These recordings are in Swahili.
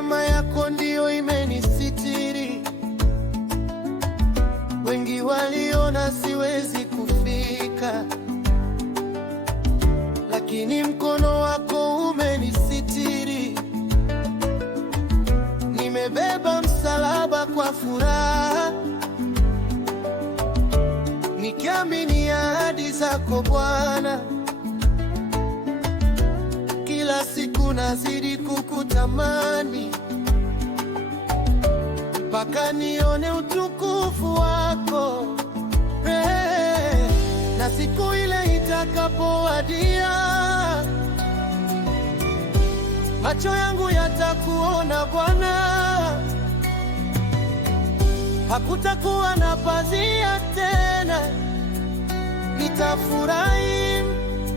neema yako ndiyo imenisitiri. Wengi waliona siwezi kufika, lakini mkono wako umenisitiri. Nimebeba msalaba kwa furaha, nikiamini ahadi zako Bwana. Kila siku nazidi kukutamani, mpaka nione utukufu wako. Na siku ile itakapowadia, macho yangu yatakuona Bwana. Hakutakuwa na pazia tena, nitafurahi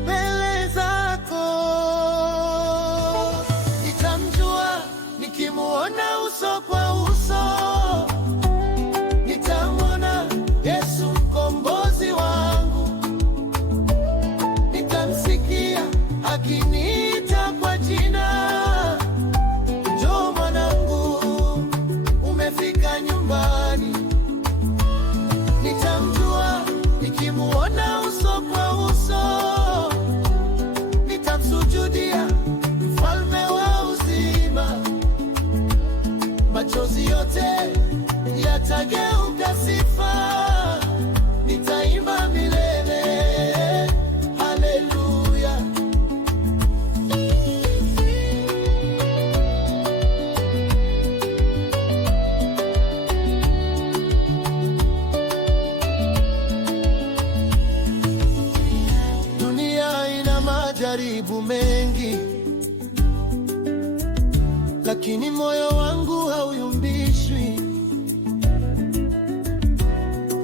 mbele zako. Nitamjua nikimuona uso kwa uso, nitamwona Yesu mkombozi wangu. Nitamsikia akiniita kwa jina, njoo mwanangu, umefika nyumbani. Nitamjua nikimuona uso kwa uso, nitamsujudia mfalme wa uzima. Machozi yote yatageuka sifa, nitaimba milele haleluya. Dunia ina majaribu mengi, lakini moyo wangu hauyumbishwi.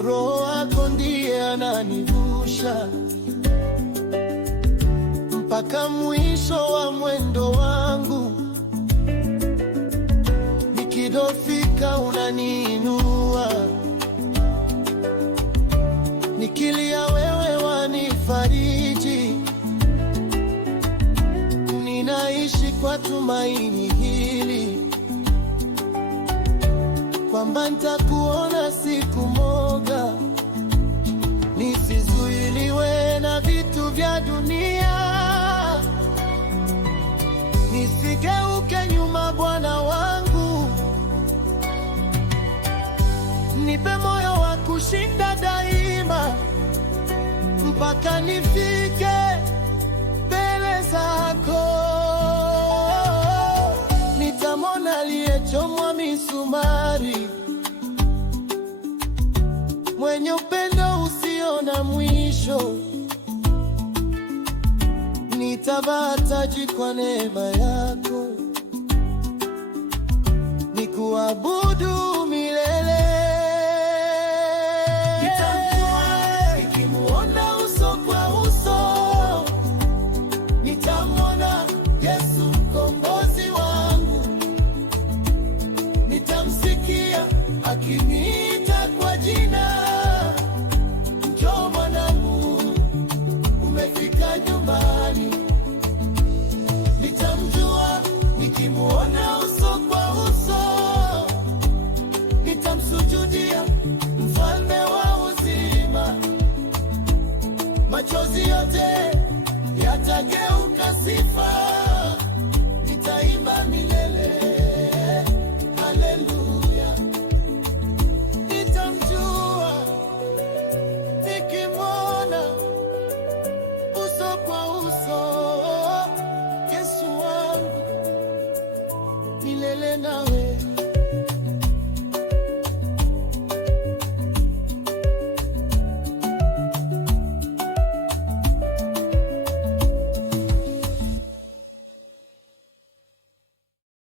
Roho wako ndiye ananivusha mpaka mwisho wa mwendo wangu. Nikidhoofika unaniinua, nikilia wewe wanifariji. Ninaishi kwa tumaini hili, kwamba nitakuona siku moja. Nisizuiliwe na vitu vya dunia, nisigeuke nyuma Bwana wangu. Nipe moyo wa kushinda daima, mpaka nifike mbele zako. Nitamwona aliyechomwa misumari, mwenye upendo usio na mwisho. Nitavaa taji kwa neema yako, nikuabudu milele. Nitamjua nikimuona uso kwa uso, nitamwona Yesu mkombozi wangu. Nitamsikia akiniita kwa jina, njoo mwanangu, umefika nyumbani. Nitamjua nikimuona uso kwa uso, nitamsujudia mfalme wa uzima. Machozi yote yatageuka sifa, nitaimba milele haleluya. Nitamjua nikimwona uso kwa uso, Yesu wangu milele nawe.